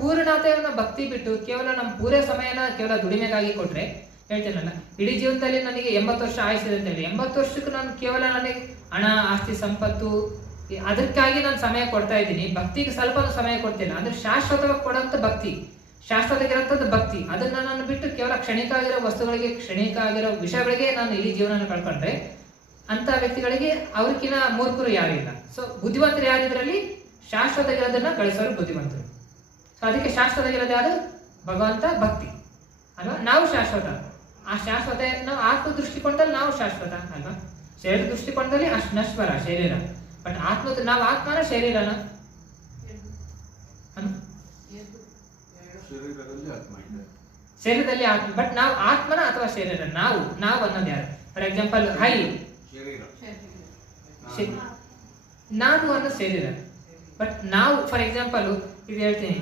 ಪೂರ್ಣತೆಯನ್ನ ಭಕ್ತಿ ಬಿಟ್ಟು ಕೇವಲ ನಮ್ಮ ಪೂರ ಸಮಯನ ಕೇವಲ ದುಡಿಮೆಗಾಗಿ ಕೊಟ್ರೆ, ಹೇಳ್ತೇನಲ್ಲ, ಇಡೀ ಜೀವನದಲ್ಲಿ ನನಗೆ 80 ವರ್ಷ ಆಯುಷ್ಯದೆ ಅಂತ ಹೇಳಿ 80 ವರ್ಷಕ್ಕೆ ನಾನು ಕೇವಲ ನನಗೆ ಹಣ, ಆಸ್ತಿ, ಸಂಪತ್ತು ಅದಕ್ಕಾಗಿ ನಾನು ಸಮಯ ಕೊಡ್ತಾ ಇದ್ದೀನಿ, ಭಕ್ತಿಗೆ ಸ್ವಲ್ಪ ಸಮಯ ಕೊಡ್ತಿಲ್ಲ. ಅಂದ್ರೆ ಶಾಶ್ವತವಾಗಿ ಕೊಡೋಂಥ ಭಕ್ತಿ, ಶಾಶ್ವತವಾಗಿರೋಂಥದ್ದು ಭಕ್ತಿ, ಅದನ್ನ ನಾನು ಬಿಟ್ಟು ಕೇವಲ ಕ್ಷಣಿಕ ಆಗಿರೋ ವಸ್ತುಗಳಿಗೆ, ಕ್ಷಣಿಕ ಆಗಿರೋ ವಿಷಯಗಳಿಗೆ ನಾನು ಇಡೀ ಜೀವನ ಕಳ್ಕೊಂಡ್ರೆ ಅಂತ ವ್ಯಕ್ತಿಗಳಿಗೆ ಅವ್ರಿಗಿನ ಮೂರ್ಖರು ಯಾರು ಇಲ್ಲ. ಸೊ ಬುದ್ಧಿವಂತರು ಯಾರಿದ್ರಲ್ಲಿ ಶಾಶ್ವತವಾಗಿರೋದನ್ನ ಗಳಿಸೋರು ಬುದ್ಧಿವಂತರು. ಸೊ ಅದಕ್ಕೆ ಶಾಶ್ವತವಾಗಿರೋದು ಯಾರು? ಭಗವಂತ, ಭಕ್ತಿ ಅಲ್ವಾ. ನಾವು ಶಾಶ್ವತ, ಆ ಶಾಶ್ವತ ನಾವು ಆತ್ಮ ದೃಷ್ಟಿಕೋನದಲ್ಲಿ ನಾವು ಶಾಶ್ವತ ಅಲ್ವಾ. ಶರೀರ ದೃಷ್ಟಿಕೋನದಲ್ಲಿ ಅಷ್ಟು ನಶ್ವರ ಶರೀರ, ಬಟ್ ಆತ್ಮದ ನಾವು ಆತ್ಮನ ಶರೀರನ ಶರೀರದಲ್ಲಿ ಆತ್ಮ, ಬಟ್ ನಾವು ಆತ್ಮನ ಅಥವಾ ಶರೀರ, ನಾವು ಅನ್ನೋದು ಯಾರು? ಫಾರ್ ಎಕ್ಸಾಂಪಲ್ ಹೈ ನಾನು ಅನ್ನೋ ಶರೀರ, ಬಟ್ ನಾವು ಫಾರ್ ಎಕ್ಸಾಂಪಲ್ ಇದು ಹೇಳ್ತೀನಿ,